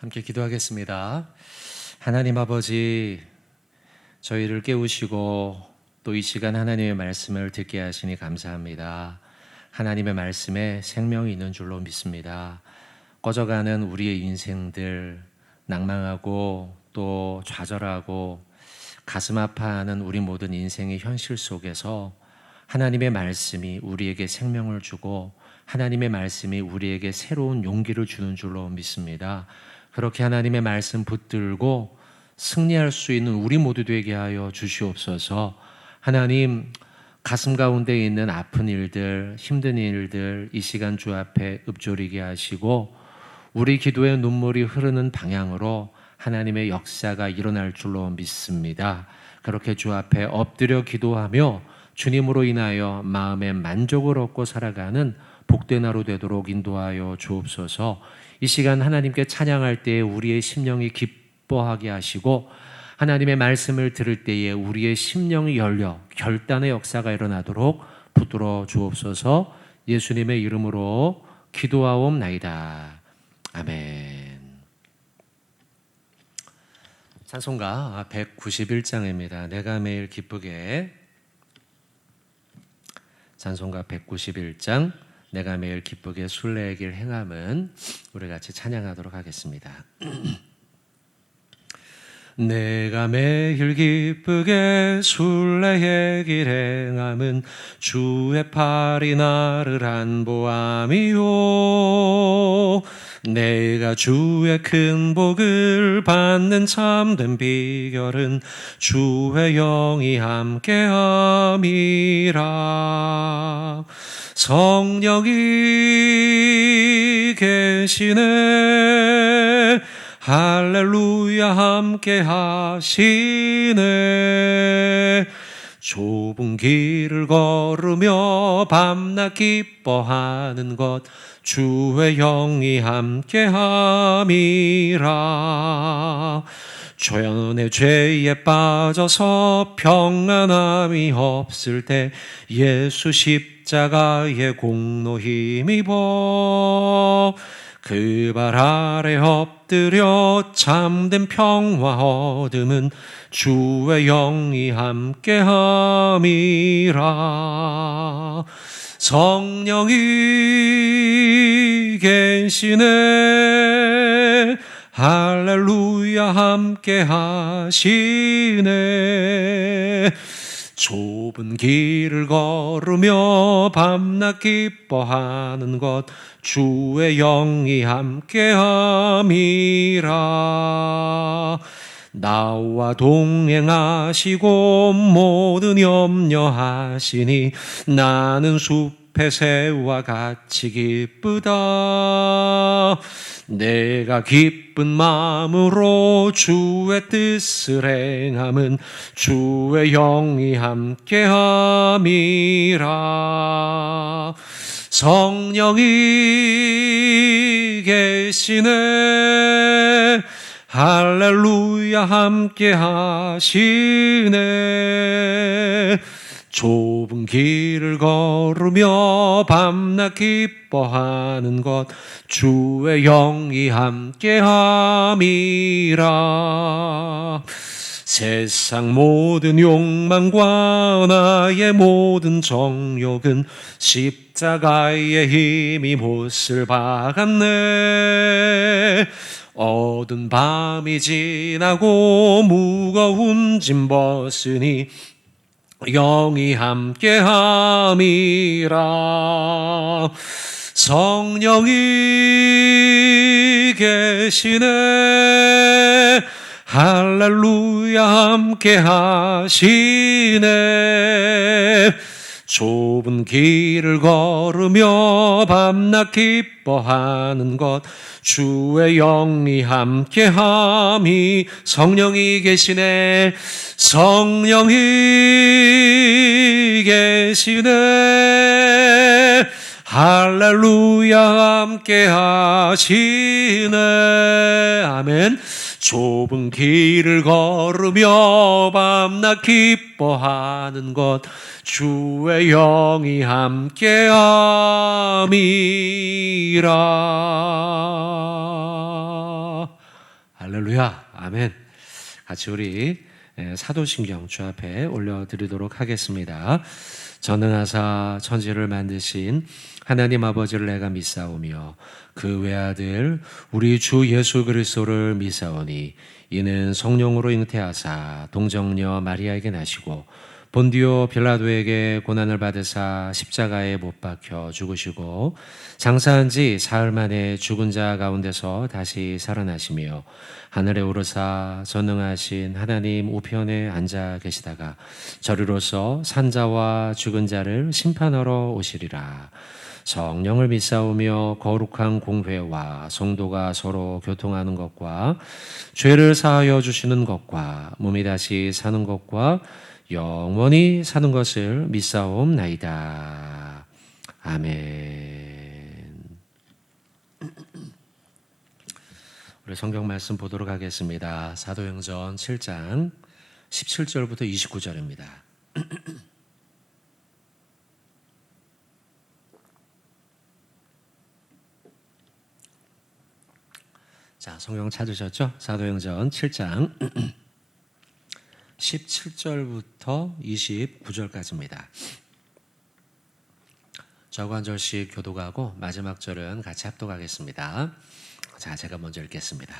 함께 기도하겠습니다. 하나님 아버지, 저희를 깨우시고 또 이 시간 하나님의 말씀을 듣게 하시니 감사합니다. 하나님의 말씀에 생명이 있는 줄로 믿습니다. 꺼져가는 우리의 인생들, 낭망하고 또 좌절하고 가슴 아파하는 우리 모든 인생의 현실 속에서 하나님의 말씀이 우리에게 생명을 주고 하나님의 말씀이 우리에게 새로운 용기를 주는 줄로 믿습니다. 그렇게 하나님의 말씀 붙들고 승리할 수 있는 우리 모두 되게 하여 주시옵소서. 하나님, 가슴 가운데 있는 아픈 일들, 힘든 일들 이 시간 주 앞에 읊조리게 하시고 우리 기도의 눈물이 흐르는 방향으로 하나님의 역사가 일어날 줄로 믿습니다. 그렇게 주 앞에 엎드려 기도하며 주님으로 인하여 마음의 만족을 얻고 살아가는 복된 하루 되도록 인도하여 주옵소서. 이 시간 하나님께 찬양할 때에 우리의 심령이 기뻐하게 하시고 하나님의 말씀을 들을 때에 우리의 심령이 열려 결단의 역사가 일어나도록 붙들어 주옵소서. 예수님의 이름으로 기도하옵나이다. 아멘. 찬송가 191장입니다. 내가 매일 기쁘게. 찬송가 191장 내가 매일 기쁘게 술래의 길 행함은 우리 같이 찬양하도록 하겠습니다. 내가 매일 기쁘게 술래의 길 행함은 주의 팔이 나를 안보함이요. 내가 주의 큰 복을 받는 참된 비결은 주의 영이 함께함이라. 성령이 계시네. 할렐루야 함께 하시네. 좁은 길을 걸으며 밤낮 기뻐하는 것 주의 영이 함께 함이라. 죄연의 죄에 빠져서 평안함이 없을 때 예수 십자가의 공로 힘입어 그 발 아래 엎드려 참된 평화 얻음은 주의 영이 함께함이라. 성령이 계시네. 할렐루야 함께 하시네. 좁은 길을 걸으며 밤낮 기뻐하는 것 주의 영이 함께함이라. 나와 동행하시고 모든 염려하시니 나는 숲의 새와 같이 기쁘다. 내가 기쁜 마음으로 주의 뜻을 행함은 주의 영이 함께함이라. 성령이 계시네. 할렐루야 함께 하시네. 좁은 길을 걸으며 밤낮 기뻐하는 것 주의 영이 함께함이라. 세상 모든 욕망과 나의 모든 정욕은 십자가의 힘이 못을 박았네. 어두운 밤이 지나고 무거운 짐 벗으니 영이 함께함이라. 성령이 계시네. 할렐루야 함께 하시네. 좁은 길을 걸으며 밤낮 기뻐하는 것 주의 영이 함께함이. 성령이 계시네. 성령이 계시네. 할렐루야 함께 하시네. 아멘. 좁은 길을 걸으며 밤낮 기뻐하는 것 주의 영이 함께함이라. 할렐루야, 아멘. 같이 우리 사도신경 주 앞에 올려드리도록 하겠습니다. 전능하사 천지를 만드신 하나님 아버지를 내가 믿사오며 그 외아들 우리 주 예수 그리스도를 믿사오니 이는 성령으로 잉태하사 동정녀 마리아에게 나시고 본디오 빌라도에게 고난을 받으사 십자가에 못 박혀 죽으시고 장사한 지 사흘 만에 죽은 자 가운데서 다시 살아나시며 하늘에 오르사 전능하신 하나님 우편에 앉아 계시다가 저리로서 산자와 죽은 자를 심판하러 오시리라. 성령을 믿사오며 거룩한 공회와 성도가 서로 교통하는 것과 죄를 사하여 주시는 것과 몸이 다시 사는 것과 영원히 사는 것을 믿사옵나이다. 아멘. 우리 성경 말씀 보도록 하겠습니다. 사도행전 7장 17절부터 29절입니다. 자, 성경 찾으셨죠? 사도행전 7장 17절부터 29절까지입니다. 저거 한 절씩 교독하고 마지막 절은 같이 합독하겠습니다. 자, 제가 먼저 읽겠습니다.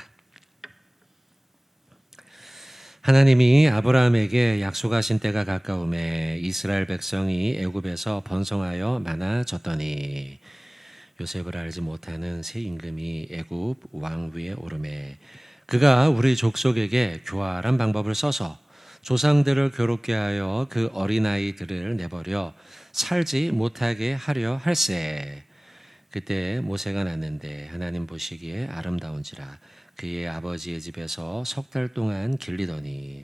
하나님이 아브라함에게 약속하신 때가 가까움에 이스라엘 백성이 애굽에서 번성하여 많아졌더니 요셉을 알지 못하는 새 임금이 애굽 왕 위에 오르매 그가 우리 족속에게 교활한 방법을 써서 조상들을 괴롭게 하여 그 어린아이들을 내버려 살지 못하게 하려 할세. 그때 모세가 났는데 하나님 보시기에 아름다운지라 그의 아버지의 집에서 석 달 동안 길리더니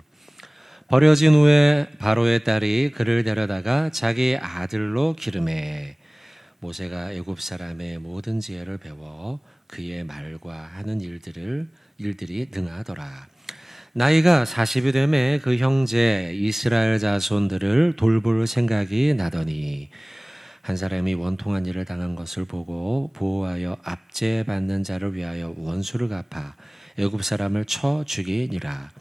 버려진 후에 바로의 딸이 그를 데려다가 자기 아들로 기르매 모세가 애굽 사람의 모든 지혜를 배워 그의 말과 하는 일들이 능하더라. 나이가 40이 되매 그 형제 이스라엘 자손들을 돌볼 생각이 나더니 한 사람이 원통한 일을 당한 것을 보고 보호하여 압제받는 자를 위하여 원수를 갚아 애굽 사람을 쳐 죽이니라.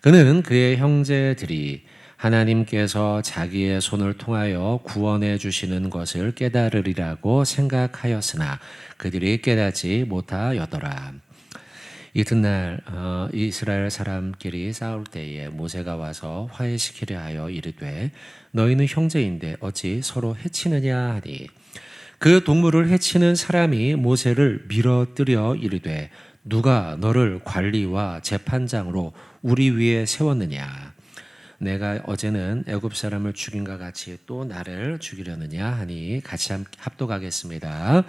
그는 그의 형제들이 하나님께서 자기의 손을 통하여 구원해 주시는 것을 깨달으리라고 생각하였으나 그들이 깨닫지 못하였더라. 이튿날 이스라엘 사람끼리 싸울 때에 모세가 와서 화해시키려 하여 이르되 너희는 형제인데 어찌 서로 해치느냐 하니 그 동물을 해치는 사람이 모세를 밀어뜨려 이르되 누가 너를 관리와 재판장으로 우리 위에 세웠느냐 내가 어제는 애굽 사람을 죽인과 같이 또 나를 죽이려느냐 하니 같이 합독하겠습니다.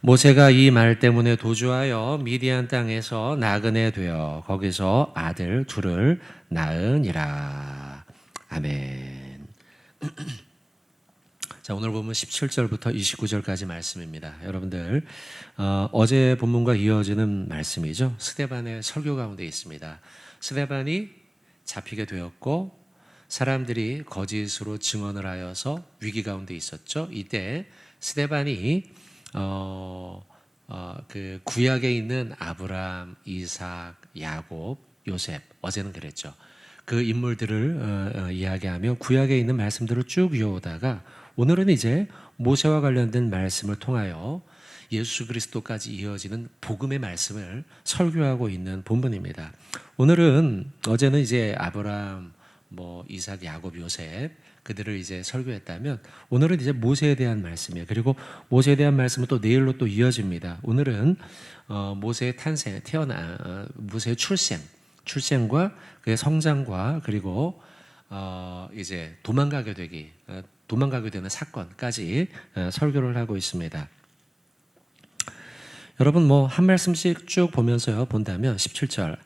모세가 이 말 때문에 도주하여 미디안 땅에서 나그네 되어 거기서 아들 둘을 낳으니라. 아멘. 자, 오늘 보면 17절부터 29절까지 말씀입니다. 여러분들 어제 본문과 이어지는 말씀이죠. 스데반의 설교 가운데 있습니다. 스데반이 잡히게 되었고 사람들이 거짓으로 증언을 하여서 위기 가운데 있었죠. 이때 스데반이 그 구약에 있는 아브라함, 이삭, 야곱, 요셉 어제는 그랬죠. 그 인물들을 이야기하며 구약에 있는 말씀들을 쭉 이어오다가 오늘은 이제 모세와 관련된 말씀을 통하여 예수 그리스도까지 이어지는 복음의 말씀을 설교하고 있는 본문입니다. 오늘은 어제는 이제 아브라함, 이삭, 야곱, 요셉 그들을 이제 설교했다면 오늘은 이제 모세에 대한 말씀이에요. 그리고 모세에 대한 말씀은 또 내일로 또 이어집니다. 오늘은 모세의 탄생, 모세의 출생과 그의 성장과 그리고 이제 도망가게 되는 사건까지 설교를 하고 있습니다. 여러분 한 말씀씩 쭉 보면서요 본다면 17절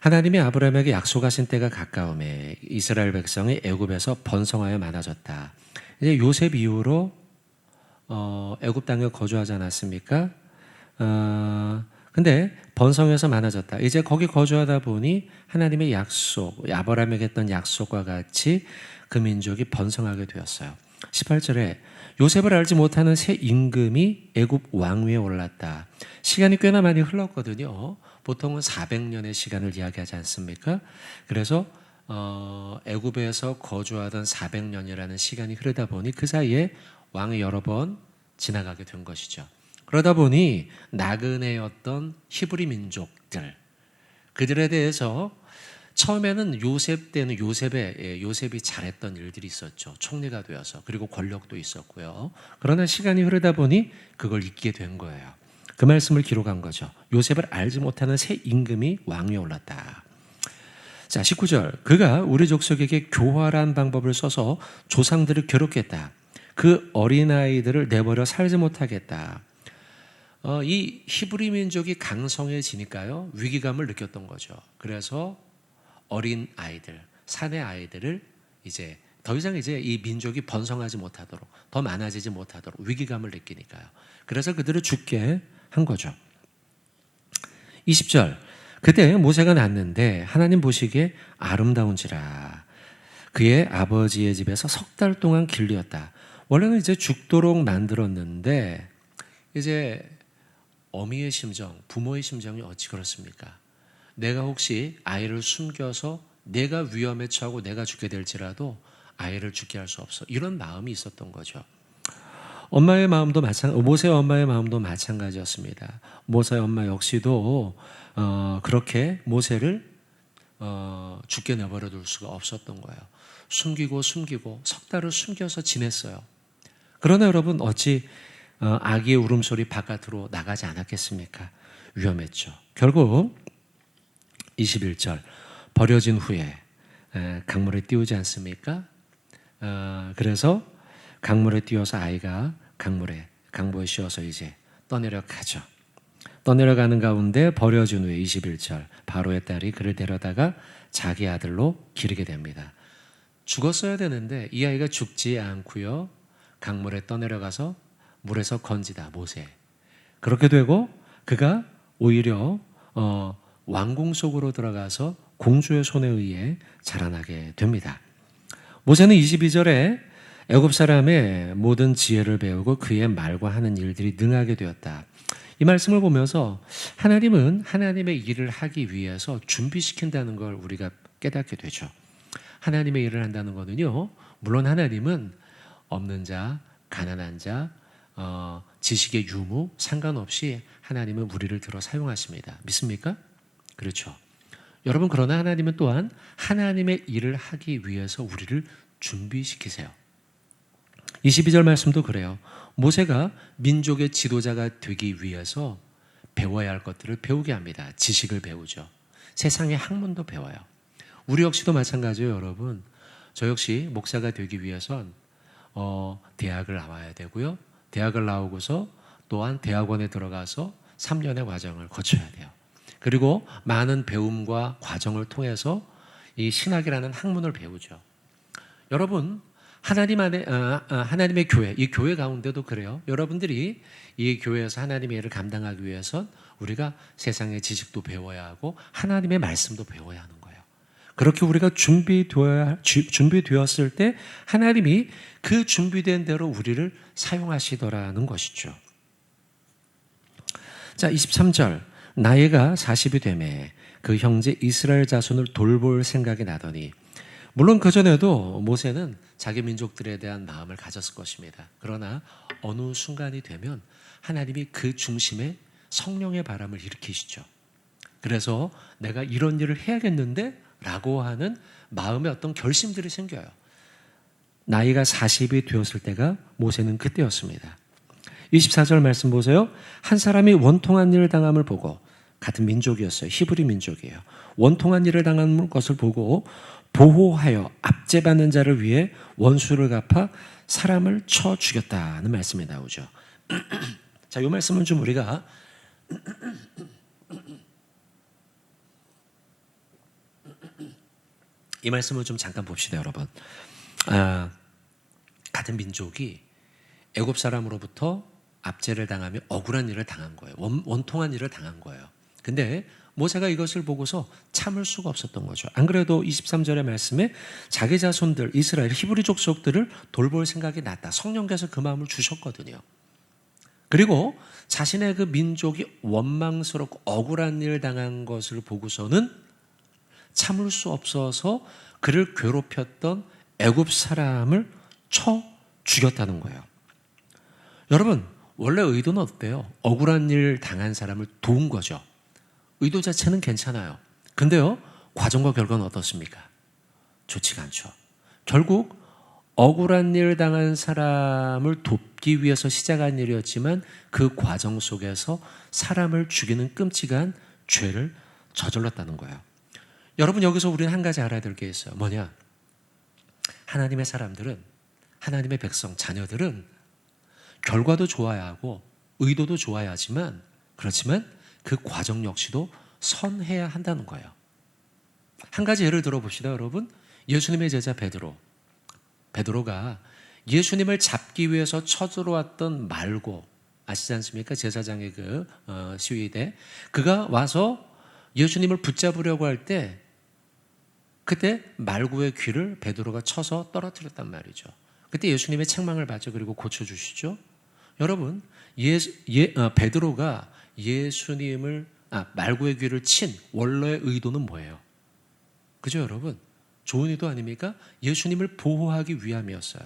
하나님이 아브라함에게 약속하신 때가 가까움에 이스라엘 백성이 애굽에서 번성하여 많아졌다. 이제 요셉 이후로 애굽 땅에 거주하지 않았습니까? 근데 번성해서 많아졌다. 이제 거기 거주하다 보니 하나님의 약속, 아브라함에게 했던 약속과 같이 그 민족이 번성하게 되었어요. 18절에 요셉을 알지 못하는 새 임금이 애굽 왕위에 올랐다. 시간이 꽤나 많이 흘렀거든요. 보통은 400년의 시간을 이야기하지 않습니까? 그래서 애굽에서 거주하던 400년이라는 시간이 흐르다 보니 그 사이에 왕이 여러 번 지나가게 된 것이죠. 그러다 보니 나그네였던 히브리 민족들, 그들에 대해서 처음에는 요셉 때는 요셉이 잘했던 일들이 있었죠. 총리가 되어서. 그리고 권력도 있었고요. 그러나 시간이 흐르다 보니 그걸 잊게 된 거예요. 그 말씀을 기록한 거죠. 요셉을 알지 못하는 새 임금이 왕위에 올랐다. 자, 19절. 그가 우리 족속에게 교활한 방법을 써서 조상들을 괴롭겠다. 그 어린아이들을 내버려 살지 못하겠다. 이 히브리 민족이 강성해지니까요, 위기감을 느꼈던 거죠. 그래서 어린 아이들, 사내 아이들을 이제 더 이상 이 민족이 번성하지 못하도록, 더 많아지지 못하도록 위기감을 느끼니까요. 그래서 그들을 죽게 한 거죠. 20절. 그때 모세가 낳았는데 하나님 보시기에 아름다운지라. 그의 아버지의 집에서 석 달 동안 길리었다. 원래는 이제 죽도록 만들었는데 이제 어미의 심정, 부모의 심정이 어찌 그렇습니까? 내가 혹시 아이를 숨겨서 내가 위험에 처하고 내가 죽게 될지라도 아이를 죽게 할 수 없어. 이런 마음이 있었던 거죠. 엄마의 마음도 모세의 엄마의 마음도 마찬가지였습니다. 모세의 엄마 역시도 그렇게 모세를 죽게 내버려 둘 수가 없었던 거예요. 숨기고 석 달을 숨겨서 지냈어요. 그러나 여러분 어찌 아기의 울음소리 바깥으로 나가지 않았겠습니까? 위험했죠. 결국 21절 버려진 후에 강물에 띄우지 않습니까? 그래서 강물에 띄워서 아이가 강보에 씌워서 이제 떠내려가죠. 떠내려가는 가운데 버려진 후에 21절 바로의 딸이 그를 데려다가 자기 아들로 기르게 됩니다. 죽었어야 되는데 이 아이가 죽지 않고요, 강물에 떠내려가서 물에서 건지다 모세. 그렇게 되고 그가 오히려 왕궁 속으로 들어가서 공주의 손에 의해 자라나게 됩니다. 모세는 22절에 애굽 사람의 모든 지혜를 배우고 그의 말과 하는 일들이 능하게 되었다. 이 말씀을 보면서 하나님은 하나님의 일을 하기 위해서 준비시킨다는 걸 우리가 깨닫게 되죠. 하나님의 일을 한다는 거는요, 물론 하나님은 없는 자, 가난한 자, 지식의 유무 상관없이 하나님은 우리를 들어 사용하십니다. 믿습니까? 그렇죠. 여러분, 그러나 하나님은 또한 하나님의 일을 하기 위해서 우리를 준비시키세요. 22절 말씀도 그래요. 모세가 민족의 지도자가 되기 위해서 배워야 할 것들을 배우게 합니다. 지식을 배우죠. 세상의 학문도 배워요. 우리 역시도 마찬가지예요, 여러분. 저 역시 목사가 되기 위해선 대학을 나와야 되고요. 대학을 나오고서 또한 대학원에 들어가서 3년의 과정을 거쳐야 돼요. 그리고 많은 배움과 과정을 통해서 이 신학이라는 학문을 배우죠. 여러분, 하나님의 교회, 이 교회 가운데도 그래요. 여러분들이 이 교회에서 하나님의 일을 감당하기 위해선 우리가 세상의 지식도 배워야 하고 하나님의 말씀도 배워야 하는 거예요. 그렇게 우리가 준비되었을 때 하나님이 그 준비된 대로 우리를 사용하시더라는 것이죠. 자, 23절. 나이가 40이 되매 그 형제 이스라엘 자손을 돌볼 생각이 나더니, 물론 그전에도 모세는 자기 민족들에 대한 마음을 가졌을 것입니다. 그러나 어느 순간이 되면 하나님이 그 중심에 성령의 바람을 일으키시죠. 그래서 내가 이런 일을 해야겠는데 라고 하는 마음의 어떤 결심들이 생겨요. 나이가 40이 되었을 때가 모세는 그때였습니다. 24절 말씀 보세요. 한 사람이 원통한 일을 당함을 보고, 같은 민족이었어요. 히브리 민족이에요. 원통한 일을 당하는 것을 보고 보호하여 압제받는 자를 위해 원수를 갚아 사람을 쳐 죽였다는 말씀이 나오죠. 자, 이 말씀은 좀 우리가 이 말씀을 좀 잠깐 봅시다, 여러분. 같은 민족이 애굽 사람으로부터 압제를 당하며 억울한 일을 당한 거예요. 원통한 일을 당한 거예요. 근데 모세가 이것을 보고서 참을 수가 없었던 거죠. 안 그래도 23절의 말씀에 자기 자손들, 이스라엘, 히브리 족속들을 돌볼 생각이 났다. 성령께서 그 마음을 주셨거든요. 그리고 자신의 그 민족이 원망스럽고 억울한 일을 당한 것을 보고서는 참을 수 없어서 그를 괴롭혔던 애굽 사람을 쳐 죽였다는 거예요. 여러분, 원래 의도는 어때요? 억울한 일 당한 사람을 도운 거죠. 의도 자체는 괜찮아요. 근데요, 과정과 결과는 어떻습니까? 좋지가 않죠. 결국 억울한 일 당한 사람을 돕기 위해서 시작한 일이었지만 그 과정 속에서 사람을 죽이는 끔찍한 죄를 저질렀다는 거예요. 여러분, 여기서 우리는 한 가지 알아야 될 게 있어요. 뭐냐? 하나님의 사람들은, 하나님의 백성, 자녀들은 결과도 좋아야 하고 의도도 좋아야 하지만, 그렇지만 그 과정 역시도 선해야 한다는 거예요. 한 가지 예를 들어봅시다. 여러분, 예수님의 제자 베드로가 예수님을 잡기 위해서 쳐들어왔던 말고, 아시지 않습니까? 제사장의 그 시위대, 그가 와서 예수님을 붙잡으려고 할 때 그때 말고의 귀를 베드로가 쳐서 떨어뜨렸단 말이죠. 그때 예수님의 책망을 받죠. 그리고 고쳐주시죠. 여러분, 베드로가 예수님을 말고의 귀를 친 원래의 의도는 뭐예요? 그죠, 여러분? 좋은 의도 아닙니까? 예수님을 보호하기 위함이었어요.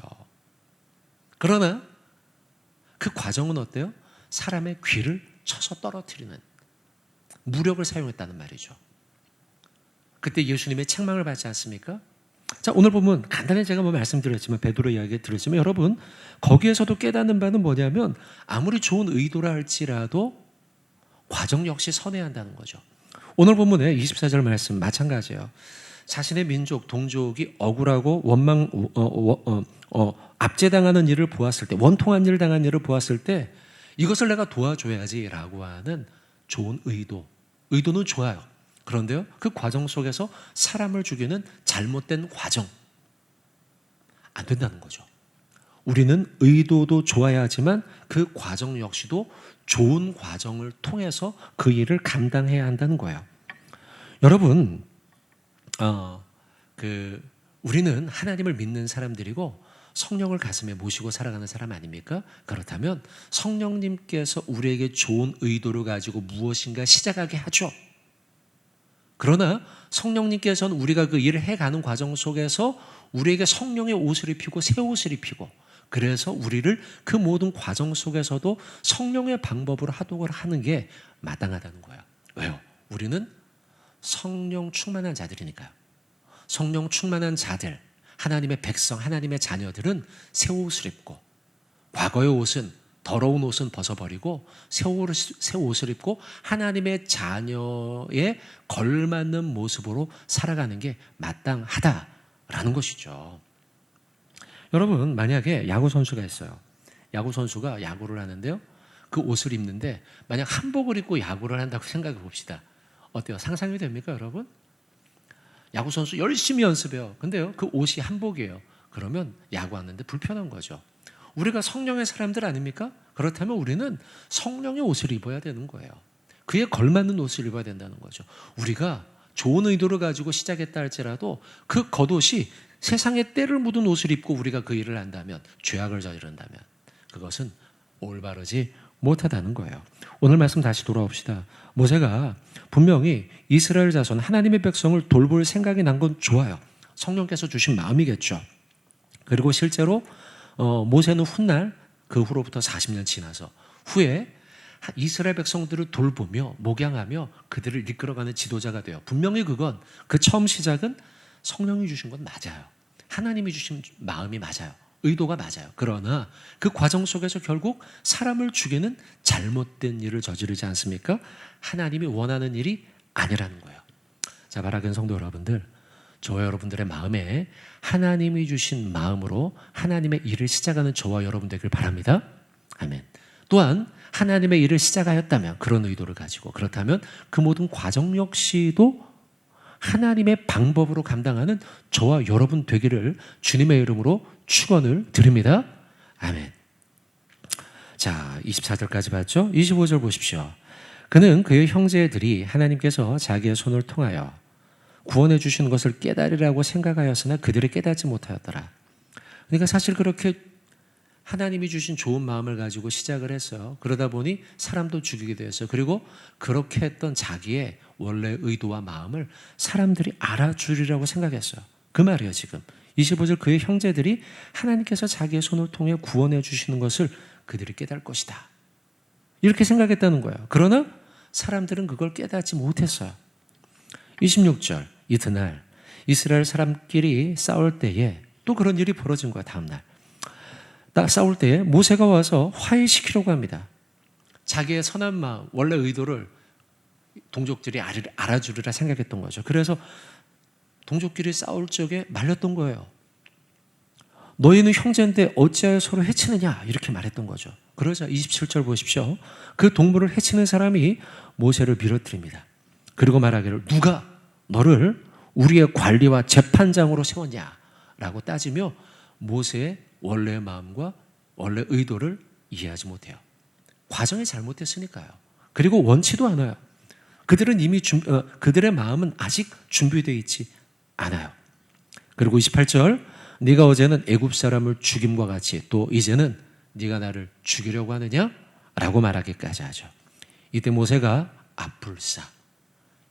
그러나 그 과정은 어때요? 사람의 귀를 쳐서 떨어뜨리는 무력을 사용했다는 말이죠. 그때 예수님의 책망을 받지 않습니까? 자, 오늘 보면 간단히 제가 말씀드렸지만, 베드로 이야기 들었지만, 여러분 거기에서도 깨닫는 바는 뭐냐면, 아무리 좋은 의도라 할지라도 과정 역시 선해야 한다는 거죠. 오늘 본문의 24절 말씀 마찬가지예요. 자신의 민족, 동족이 억울하고 압제당하는 일을 보았을 때, 원통한 일을 당한 일을 보았을 때 이것을 내가 도와줘야지라고 하는 좋은 의도는 좋아요. 그런데요, 그 과정 속에서 사람을 죽이는 잘못된 과정, 안 된다는 거죠. 우리는 의도도 좋아야 하지만 그 과정 역시도 좋은 과정을 통해서 그 일을 감당해야 한다는 거예요. 여러분, 우리는 하나님을 믿는 사람들이고 성령을 가슴에 모시고 살아가는 사람 아닙니까? 그렇다면 성령님께서 우리에게 좋은 의도를 가지고 무엇인가 시작하게 하죠. 그러나 성령님께서는 우리가 그 일을 해가는 과정 속에서 우리에게 성령의 옷을 입히고 새 옷을 입히고, 그래서 우리를 그 모든 과정 속에서도 성령의 방법으로 하도록 하는 게 마땅하다는 거예요. 왜요? 우리는 성령 충만한 자들이니까요. 성령 충만한 자들, 하나님의 백성, 하나님의 자녀들은 새 옷을 입고, 과거의 옷은, 더러운 옷은 벗어버리고 새 옷을 입고 하나님의 자녀에 걸맞는 모습으로 살아가는 게 마땅하다라는 것이죠. 여러분, 만약에 야구 선수가 있어요. 야구 선수가 야구를 하는데요, 그 옷을 입는데 만약 한복을 입고 야구를 한다고 생각해 봅시다. 어때요? 상상이 됩니까, 여러분? 야구 선수 열심히 연습해요. 근데요, 그 옷이 한복이에요. 그러면 야구하는데 불편한 거죠. 우리가 성령의 사람들 아닙니까? 그렇다면 우리는 성령의 옷을 입어야 되는 거예요. 그에 걸맞는 옷을 입어야 된다는 거죠. 우리가 좋은 의도를 가지고 시작했다 할지라도 그 겉옷이 세상에 때를 묻은 옷을 입고 우리가 그 일을 한다면, 죄악을 저지른다면 그것은 올바르지 못하다는 거예요. 오늘 말씀 다시 돌아옵시다. 모세가 분명히 이스라엘 자손, 하나님의 백성을 돌볼 생각이 난 건 좋아요. 성령께서 주신 마음이겠죠. 그리고 실제로 모세는 훗날, 그 후로부터 40년 지나서 후에 이스라엘 백성들을 돌보며 목양하며 그들을 이끌어가는 지도자가 돼요. 분명히 그건, 그 처음 시작은 성령이 주신 건 맞아요. 하나님이 주신 마음이 맞아요. 의도가 맞아요. 그러나 그 과정 속에서 결국 사람을 죽이는 잘못된 일을 저지르지 않습니까? 하나님이 원하는 일이 아니라는 거예요. 자, 바라기는 성도 여러분들, 저와 여러분들의 마음에 하나님이 주신 마음으로 하나님의 일을 시작하는 저와 여러분 되길 바랍니다. 아멘. 또한 하나님의 일을 시작하였다면, 그런 의도를 가지고, 그렇다면 그 모든 과정 역시도 하나님의 방법으로 감당하는 저와 여러분 되기를 주님의 이름으로 축원을 드립니다. 아멘. 자, 24절까지 봤죠? 25절 보십시오. 그는 그의 형제들이 하나님께서 자기의 손을 통하여 구원해 주시는 것을 깨달으라고 생각하였으나 그들이 깨닫지 못하였더라. 그러니까 사실 그렇게 하나님이 주신 좋은 마음을 가지고 시작을 했어요. 그러다 보니 사람도 죽이게 되었어요. 그리고 그렇게 했던 자기의 원래 의도와 마음을 사람들이 알아주리라고 생각했어요. 그 말이에요. 지금 25절 그의 형제들이 하나님께서 자기의 손을 통해 구원해 주시는 것을 그들이 깨달을 것이다, 이렇게 생각했다는 거예요. 그러나 사람들은 그걸 깨닫지 못했어요. 26절 이튿날 이스라엘 사람끼리 싸울 때에 또 그런 일이 벌어진 거야. 다음날 딱 싸울 때에 모세가 와서 화해시키려고 합니다. 자기의 선한 마음, 원래 의도를 동족들이 알아주리라 생각했던 거죠. 그래서 동족끼리 싸울 적에 말렸던 거예요. 너희는 형제인데 어찌하여 서로 해치느냐, 이렇게 말했던 거죠. 그러자 27절 보십시오. 그 동물을 해치는 사람이 모세를 밀어뜨립니다. 그리고 말하기를 누가 너를 우리의 관리와 재판장으로 세웠냐라고 따지며 모세의 원래의 마음과 원래 의도를 이해하지 못해요. 과정이 잘못됐으니까요. 그리고 원치도 않아요. 그들은 이미 그들의 마음은 아직 준비되어 있지 않아요. 그리고 28절 네가 어제는 애굽 사람을 죽임과 같이 또 이제는 네가 나를 죽이려고 하느냐? 라고 말하기까지 하죠. 이때 모세가 아뿔싸,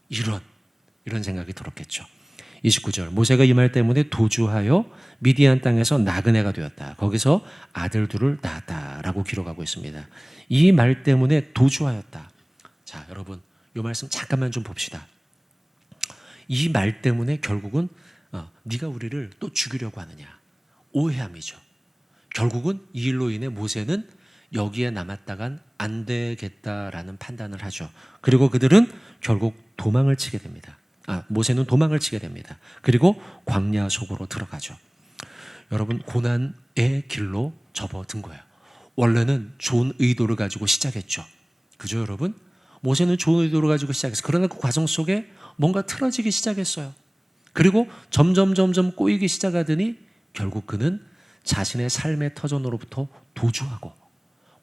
이런 생각이 들었겠죠. 29절 모세가 이 말 때문에 도주하여 미디안 땅에서 나그네가 되었다. 거기서 아들 둘을 낳았다라고 기록하고 있습니다. 이 말 때문에 도주하였다. 자, 여러분 이 말씀 잠깐만 좀 봅시다. 이 말 때문에 결국은 네가 우리를 또 죽이려고 하느냐, 오해함이죠. 결국은 이 일로 인해 모세는 여기에 남았다간 안 되겠다라는 판단을 하죠. 그리고 그들은 결국 도망을 치게 됩니다. 모세는 도망을 치게 됩니다. 그리고 광야 속으로 들어가죠. 여러분 고난의 길로 접어든 거예요. 원래는 좋은 의도를 가지고 시작했죠. 그죠 여러분? 모세는 좋은 의도를 가지고 시작했어요. 그러나 그 과정 속에 뭔가 틀어지기 시작했어요. 그리고 점점 꼬이기 시작하더니 결국 그는 자신의 삶의 터전으로부터 도주하고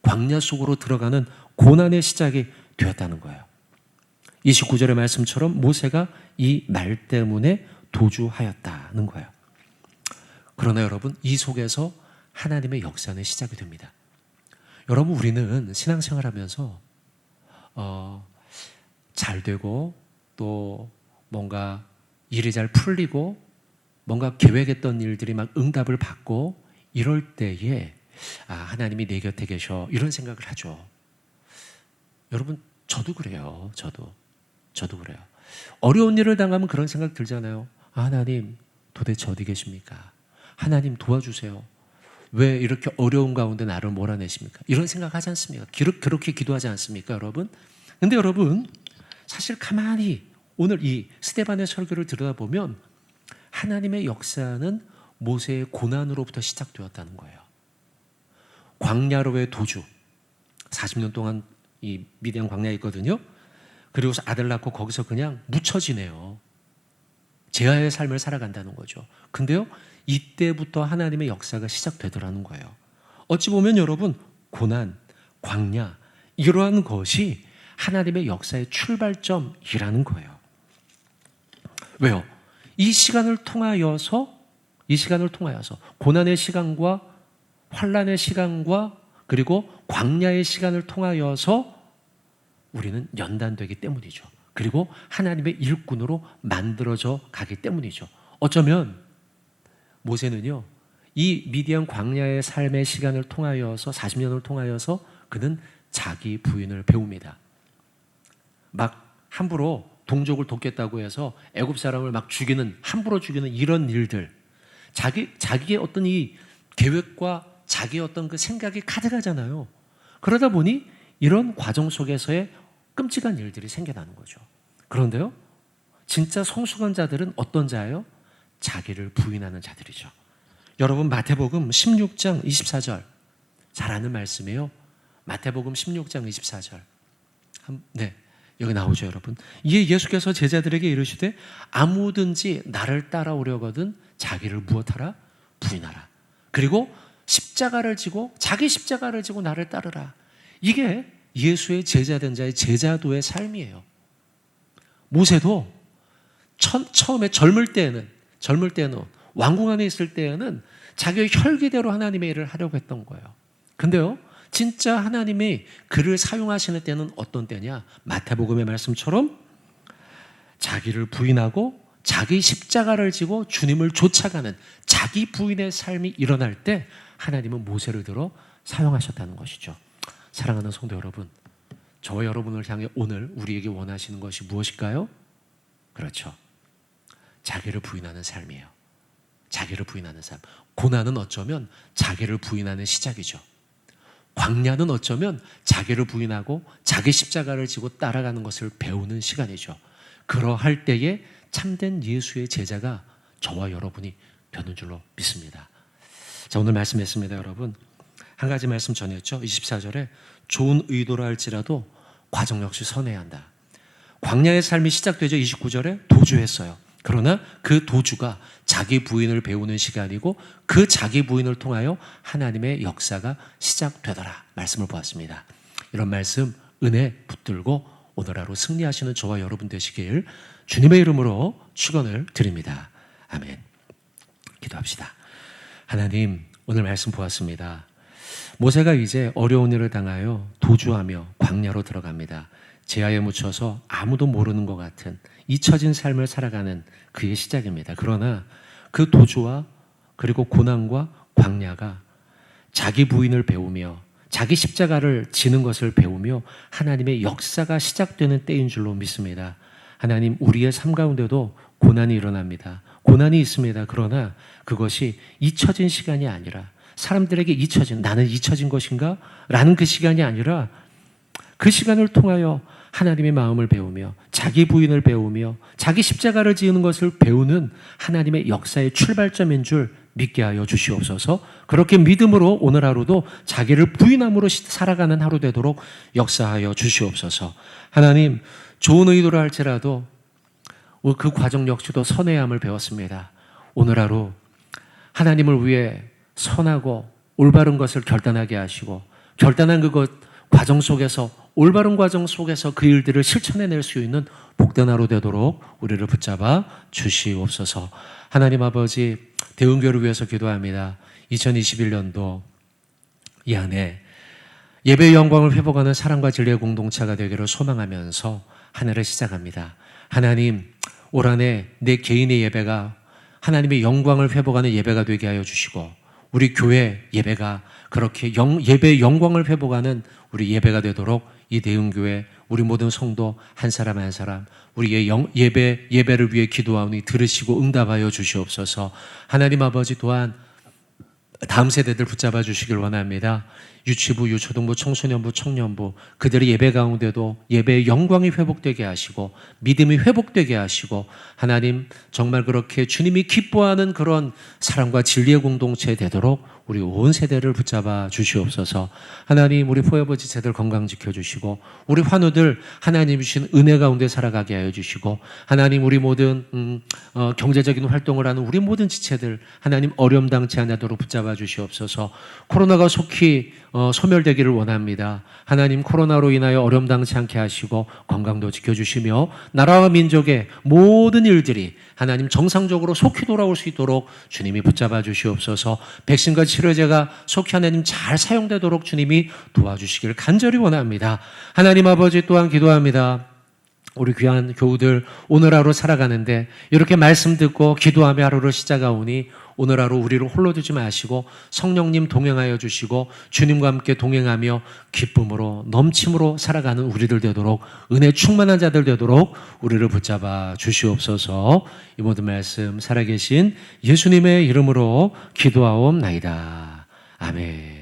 광야 속으로 들어가는 고난의 시작이 되었다는 거예요. 29절의 말씀처럼 모세가 이 말 때문에 도주하였다는 거예요. 그러나 여러분 이 속에서 하나님의 역사는 시작이 됩니다. 여러분 우리는 신앙생활하면서 잘 되고 또 뭔가 일이 잘 풀리고 뭔가 계획했던 일들이 막 응답을 받고 이럴 때에 하나님이 내 곁에 계셔, 이런 생각을 하죠. 여러분 저도 그래요. 저도 그래요. 어려운 일을 당하면 그런 생각 들잖아요. 하나님 도대체 어디 계십니까? 하나님 도와주세요. 왜 이렇게 어려운 가운데 나를 몰아내십니까? 이런 생각 하지 않습니까? 그렇게 기도하지 않습니까 여러분? 근데 여러분 사실 가만히 오늘 이 스데반의 설교를 들여다보면 하나님의 역사는 모세의 고난으로부터 시작되었다는 거예요. 광야로의 도주, 40년 동안 이 미디안 광야에 있거든요. 그리고서 아들 낳고 거기서 그냥 묻혀 지내요. 제하의 삶을 살아간다는 거죠. 근데요 이때부터 하나님의 역사가 시작되더라는 거예요. 어찌 보면 여러분 고난, 광야 이러한 것이 하나님의 역사의 출발점이라는 거예요. 왜요? 이 시간을 통하여서 고난의 시간과 환난의 시간과 그리고 광야의 시간을 통하여서 우리는 연단되기 때문이죠. 그리고 하나님의 일꾼으로 만들어져 가기 때문이죠. 어쩌면 모세는요 이 미디안 광야의 삶의 시간을 통하여서 40년을 통하여서 그는 자기 부인을 배웁니다. 막 함부로 동족을 돕겠다고 해서 애굽 사람을 막 함부로 죽이는 이런 일들, 자기의 어떤 이 계획과 자기의 어떤 그 생각이 가득하잖아요. 그러다 보니 이런 과정 속에서의 끔찍한 일들이 생겨나는 거죠. 그런데요 진짜 성숙한 자들은 어떤 자예요? 자기를 부인하는 자들이죠. 여러분 마태복음 16장 24절 잘 아는 말씀이에요. 마태복음 16장 24절 네, 여기 나오죠 여러분. 이에 예수께서 제자들에게 이르시되 아무든지 나를 따라오려거든 자기를 무엇하라? 부인하라. 그리고 자기 십자가를 지고 나를 따르라. 이게 예수의 제자된 자의 제자도의 삶이에요. 모세도 처음에 젊을 때는 왕궁 안에 있을 때에는 자기의 혈기대로 하나님의 일을 하려고 했던 거예요. 근데요, 진짜 하나님이 그를 사용하시는 때는 어떤 때냐? 마태복음의 말씀처럼 자기를 부인하고 자기 십자가를 지고 주님을 쫓아가는 자기 부인의 삶이 일어날 때 하나님은 모세를 들어 사용하셨다는 것이죠. 사랑하는 성도 여러분, 저와 여러분을 향해 오늘 우리에게 원하시는 것이 무엇일까요? 그렇죠. 자기를 부인하는 삶이에요. 자기를 부인하는 삶. 고난은 어쩌면 자기를 부인하는 시작이죠. 광야는 어쩌면 자기를 부인하고 자기 십자가를 지고 따라가는 것을 배우는 시간이죠. 그러할 때에 참된 예수의 제자가 저와 여러분이 되는 줄로 믿습니다. 자, 오늘 말씀했습니다, 여러분. 한 가지 말씀 전했죠. 24절에 좋은 의도라 할지라도 과정 역시 선해야 한다. 광야의 삶이 시작되죠. 29절에 도주했어요. 그러나 그 도주가 자기 부인을 배우는 시간이고 그 자기 부인을 통하여 하나님의 역사가 시작되더라 말씀을 보았습니다. 이런 말씀 은혜 붙들고 오늘 하루 승리하시는 저와 여러분 되시길 주님의 이름으로 축원을 드립니다. 아멘. 기도합시다. 하나님, 오늘 말씀 보았습니다. 모세가 이제 어려운 일을 당하여 도주하며 광야로 들어갑니다. 제하에 묻혀서 아무도 모르는 것 같은 잊혀진 삶을 살아가는 그의 시작입니다. 그러나 그 도주와 그리고 고난과 광야가 자기 부인을 배우며 자기 십자가를 지는 것을 배우며 하나님의 역사가 시작되는 때인 줄로 믿습니다. 하나님, 우리의 삶 가운데도 고난이 일어납니다. 고난이 있습니다. 그러나 그것이 잊혀진 시간이 아니라 사람들에게 잊혀진, 나는 잊혀진 것인가? 라는 그 시간이 아니라 그 시간을 통하여 하나님의 마음을 배우며 자기 부인을 배우며 자기 십자가를 지는 것을 배우는 하나님의 역사의 출발점인 줄 믿게 하여 주시옵소서. 그렇게 믿음으로 오늘 하루도 자기를 부인함으로 살아가는 하루 되도록 역사하여 주시옵소서. 하나님, 좋은 의도를 할지라도 그 과정 역시도 선해함을 배웠습니다. 오늘 하루 하나님을 위해 선하고 올바른 것을 결단하게 하시고 결단한 그것 과정 속에서 올바른 과정 속에서 그 일들을 실천해낼 수 있는 복된 하루 되도록 우리를 붙잡아 주시옵소서. 하나님 아버지, 대흥교회를 위해서 기도합니다. 2021년도 이 안에 예배의 영광을 회복하는 사랑과 진리의 공동체가 되기를 소망하면서 한 해를 시작합니다. 하나님, 올 한 해 내 개인의 예배가 하나님의 영광을 회복하는 예배가 되게 하여 주시고 우리 교회 예배가 그렇게 예배의 영광을 회복하는 우리 예배가 되도록 이 대흥교회 우리 모든 성도 한 사람 한 사람 우리의 예배를 위해 기도하오니 들으시고 응답하여 주시옵소서. 하나님 아버지 또한 다음 세대들 붙잡아 주시길 원합니다. 유치부, 유초등부, 청소년부, 청년부 그들의 예배 가운데도 예배의 영광이 회복되게 하시고 믿음이 회복되게 하시고 하나님 정말 그렇게 주님이 기뻐하는 그런 사랑과 진리의 공동체 되도록 우리 온 세대를 붙잡아 주시옵소서. 하나님, 우리 포여부 지체들 건강 지켜주시고 우리 환우들 하나님 주신 은혜 가운데 살아가게 하여 주시고 하나님 우리 모든 경제적인 활동을 하는 우리 모든 지체들 하나님 어려움 당치 않도록 붙잡아 주시옵소서. 코로나가 속히 소멸되기를 원합니다. 하나님, 코로나로 인하여 어려움 당치 않게 하시고 건강도 지켜주시며 나라와 민족의 모든 일들이 하나님 정상적으로 속히 돌아올 수 있도록 주님이 붙잡아 주시옵소서. 백신과 치료제가 속히 하나님 잘 사용되도록 주님이 도와주시기를 간절히 원합니다. 하나님 아버지 또한 기도합니다. 우리 귀한 교우들 오늘 하루 살아가는데 이렇게 말씀 듣고 기도하며 하루를 시작하오니 오늘 하루 우리를 홀로 두지 마시고 성령님 동행하여 주시고 주님과 함께 동행하며 기쁨으로 넘침으로 살아가는 우리들 되도록 은혜 충만한 자들 되도록 우리를 붙잡아 주시옵소서. 이 모든 말씀 살아계신 예수님의 이름으로 기도하옵나이다. 아멘.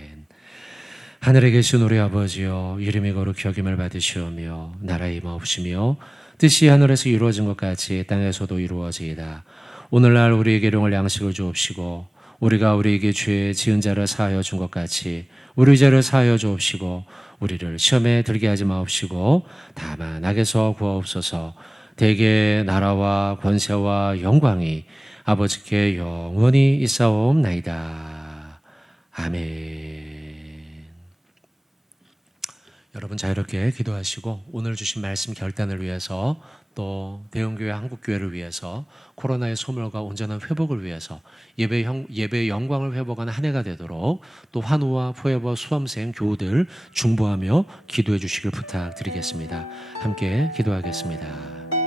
하늘에 계신 우리 아버지여, 이름이 거룩히 여김을 받으시오며 나라의 임하옵시며 뜻이 하늘에서 이루어진 것 같이 땅에서도 이루어지이다. 오늘날 우리에게 일용할 양식을 주옵시고 우리가 우리에게 죄 지은 자를 사하여 준 것 같이 우리 죄를 사하여 주옵시고 우리를 시험에 들게 하지 마옵시고 다만 악에서 구하옵소서. 대개 나라와 권세와 영광이 아버지께 영원히 있사옵나이다. 아멘. 여러분 자유롭게 기도하시고 오늘 주신 말씀 결단을 위해서 또 대형교회 한국교회를 위해서 코로나의 소멸과 온전한 회복을 위해서 예배의 영광을 회복하는 한 해가 되도록 또 환우와 포에버 수험생 교우들 중보하며 기도해 주시길 부탁드리겠습니다. 함께 기도하겠습니다.